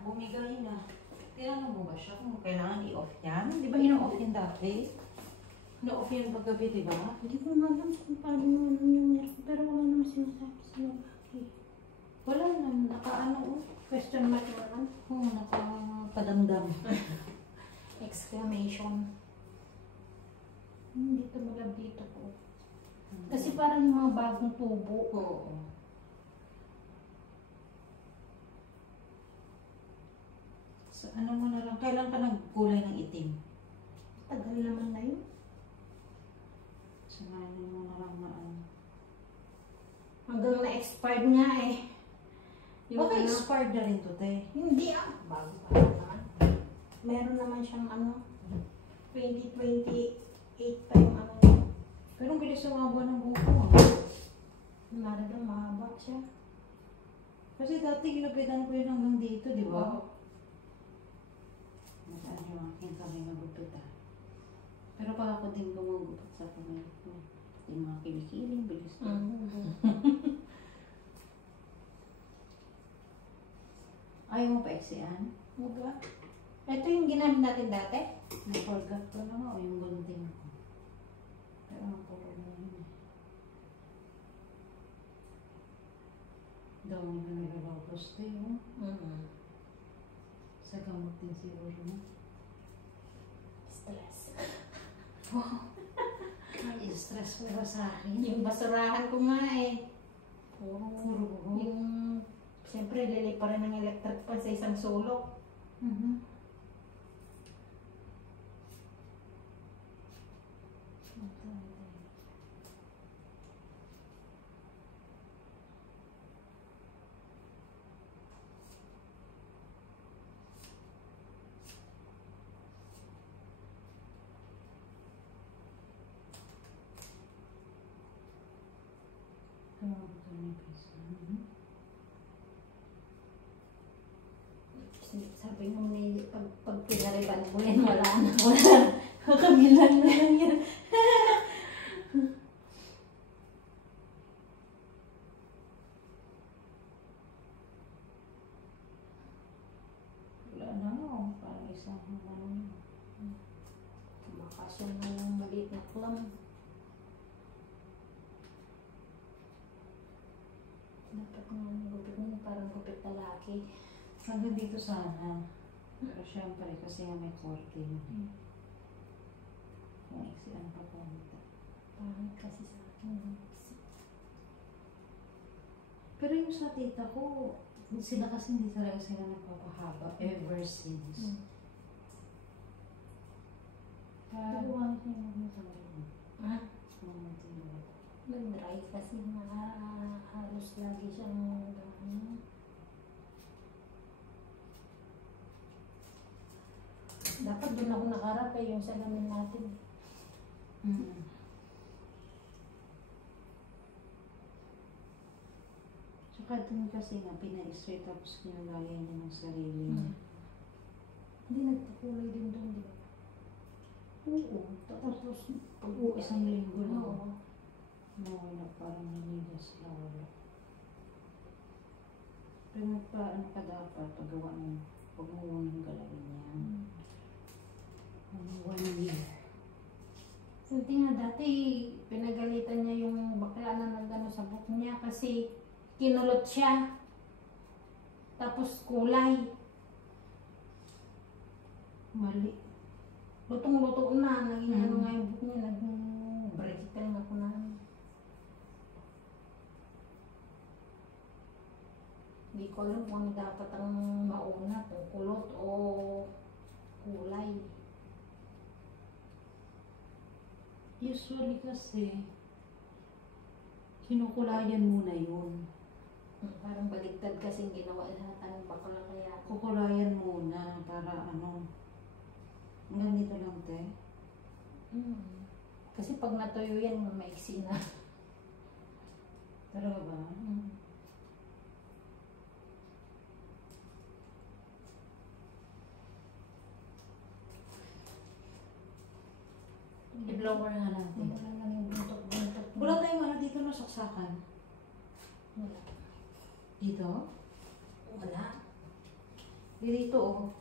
bumigay na. Tinanong mo ba siya kung kailangan i-off yan? Di ba ino-off yan dati? No-off yan paggabi, di ba? Hindi ko alam kung paano ano yung meron. Pero wala naman sinasabi sa lalaki. Wala naman. Naka-ano, Question mark naman. naka-padamdam. Exclamation. Hindi ito malab dito po. Kasi parang yung mga bagong tubo. Oo. So, ano mo na lang, kailan ka nagkulay ng itim? Tagal naman na yun. Samahin mo na lang na ano. Hanggang na-expired nga eh. Baka expired na rin to, te. Hindi ah. Bago pa naman. Meron naman siyang ano, 2028 pa yung ano niya. Pero ang bilis sumaba ng buko ah. Narada mahaba siya. Kasi dati ginapitan ko yun hanggang dito, di ba? Oo. Nasaan yung aking kamay magupit ah. Pero pag ako din gumagupit sa kamay ko, yung mga kilikiling, bilis ko. Ayaw mo pa eksiyan? Muga. Ito yung ginamit natin dati. Na-forgot ko na nga o yung gunting ko. Pero ang puro na yun eh. Dami na nilalabos tayo. Sa gamot din siguro mo. Stress. Wow! Ay, stress mo ba sa akin? Yung basurahan ko nga eh. Puro. Yung, siyempre, lilipa rin ng electric pan sa isang sulok. Sabi mo na pag pinariban mo yan, wala na. Kakabilan na lang yan. Wala na ako. Parang isang ano. Makasyon na yung maliit na clam. Dapat nga gupit mo parang gupit lalaki. Hanggang dito sana. Pero syempre, kasi nga may korte. Kung iksian pa punta. Parang kasi sa akin. Pero yung sa tita ko, sila kasi hindi talaga sila nagpapahaba ever since. Pero ano yung magmatagal? Ha? Magmatagal. Nag-dry kasi halos lagi siyang gano'n. Dapat doon ako nakarap eh, yung salamin natin. Tsaka dun kasi nga, pina-straight tapos kinagaya niya ng sarili niya. Hindi nagpakulay din doon, di ba? Oo. Tapos, isang linggo na. Oo. Nawala, parang nanigas na wala. Pero magpa-ano ka dapat, paggawa ng pag-uwan ng galawin niya. 1 year. Hindi nga dati, pinagalitan niya yung bakla na nagano sa buhok niya kasi kinulot siya. Tapos kulay. Mali. Lutong-luto na, naging ano nga yung buhok niya, naging brittle na ko na. Hindi ko alam kung ano dapat ang mauna, kung kulot o kulay. Usually kasi, kinukulayan muna yun. Parang baligtad kasi ginawa lahat ng bakla kaya. Kukulayan muna para ano. Hanggang dito lang, te. Kasi pag natuyo yan, maiksi na. Talaga ba? I-blower nga natin. Wala lang yung buntot-buntot. Wala tayong ano dito na saksakan. Wala. Dito? Wala. Dito, oh.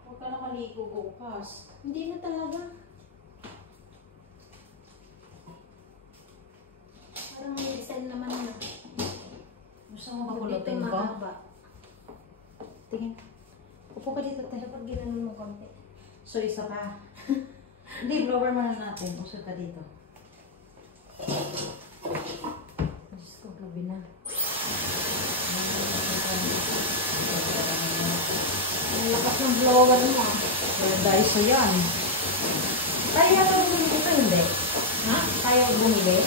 Huwag ka na maligo bukas. Hindi na talaga. Parang may design naman na. Gusto mo makulutin Dito ba? mahaba. Tingin. Upo ka dito, tayo. Dapat ginanon mo konti. So, isa pa. Hindi, blower muna natin. Usap ka dito. Diyos ko, gabi na. Ang lakas ng blower mo. Well, Daiso yan. Kaya ka bumili ito, hindi? Ha? Kaya ka bumili?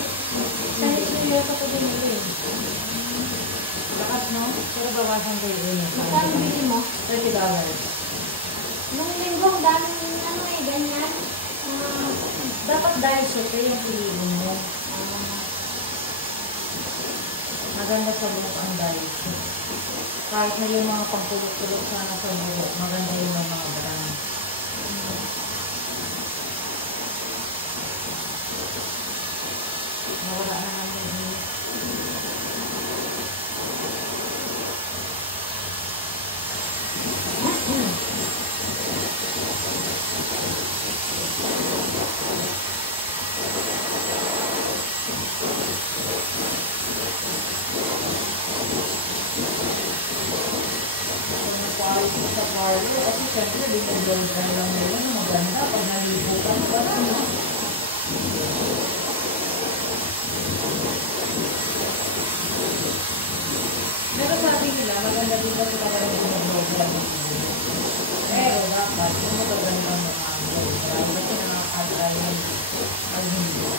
Kahit hindi ako ito bumili. Lakas, no? Pero bawasan kayo yun. Magkano bili mo? $30. Nung linggo, ang daming ano eh, ganyan. Dapat Daiso, ito yung piliin mo. Maganda sa buhok ang Daiso. Kahit na yung mga pangtulog-tulog sana sa buhok, maganda yung mga brand. Nawala na namin yun. Kung nagpaalis mo sa parlor, kasi syempre, binibigyan lang nila na maganda. Pag naligo ka, maganda, no? Pero sabi nila, maganda din kasi talaga binibigyan. Pero dapat, kung magaganda mo ang blow-dry, kasi nakakalayan pag hindi.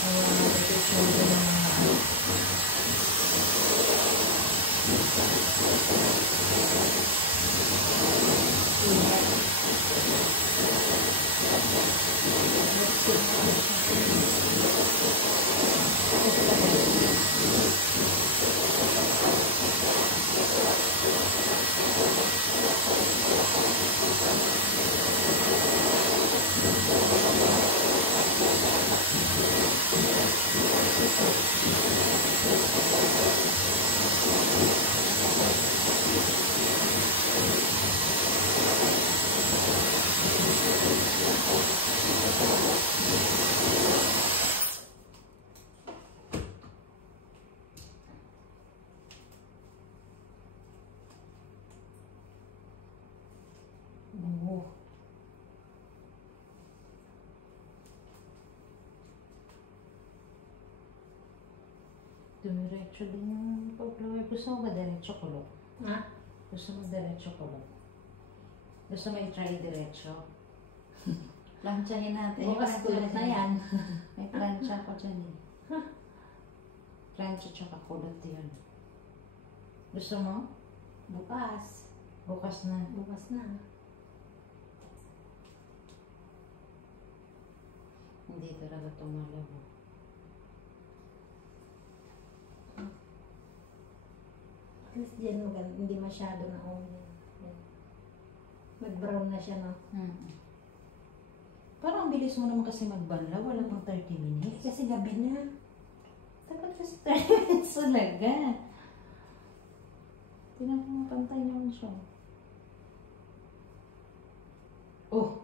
May mga protection din ng mga buhok. Dumiretso din yung pag-blower. Gusto mo ba diretso kulot? Ha? Gusto mo diretso kulot? Gusto mo i-try diretso? Planchahin natin. Bukas kulot na yan. May plancha ko dyan eh. Plancha tsaka kulot yun. Gusto mo? Bukas. Bukas na. Bukas na. Hindi talaga tumalabo. At least dyan hindi masyado na oil. Nag-brown na siya, no? Parang ang bilis mo naman kasi magbanlaw. Wala pang 30 minutes. Kasi gabi na. Dapat kasi 30 minutes talaga. Tingnan mo, pantay naman siya. Oh!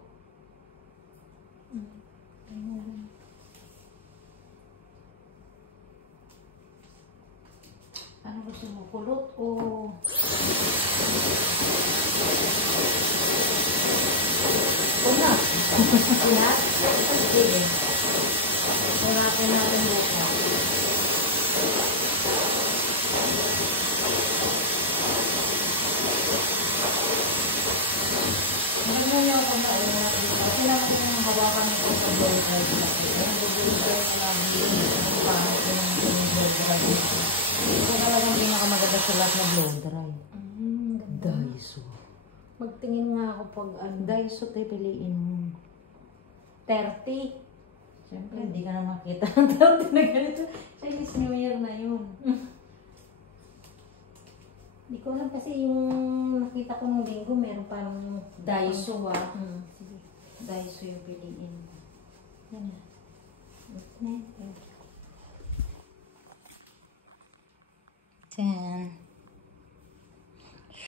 Ano gusto mo? Kulot o... Kunat? Kunat? Sige. Kunatin natin bukas. Maganda niya ako na ayun natin. Kasi naman yung hawakan nito sa blow-dry. Yung blow-dry na lang yun. Yung pangit yun yung blow-dry. Ito talagang pinakamaganda sa lahat na blow-dry. Daiso. Magtingin nga ako pag Daiso tayo piliin mo. 30. Siyempre, hindi ka na makita ng tawag na ganito. Chinese New Year na yun. Hindi ko ko alam kasi yung nakita ko nung linggo, meron parang Daiso ah. Sige. Daiso yung piliin. Yan na. Okay. Ten.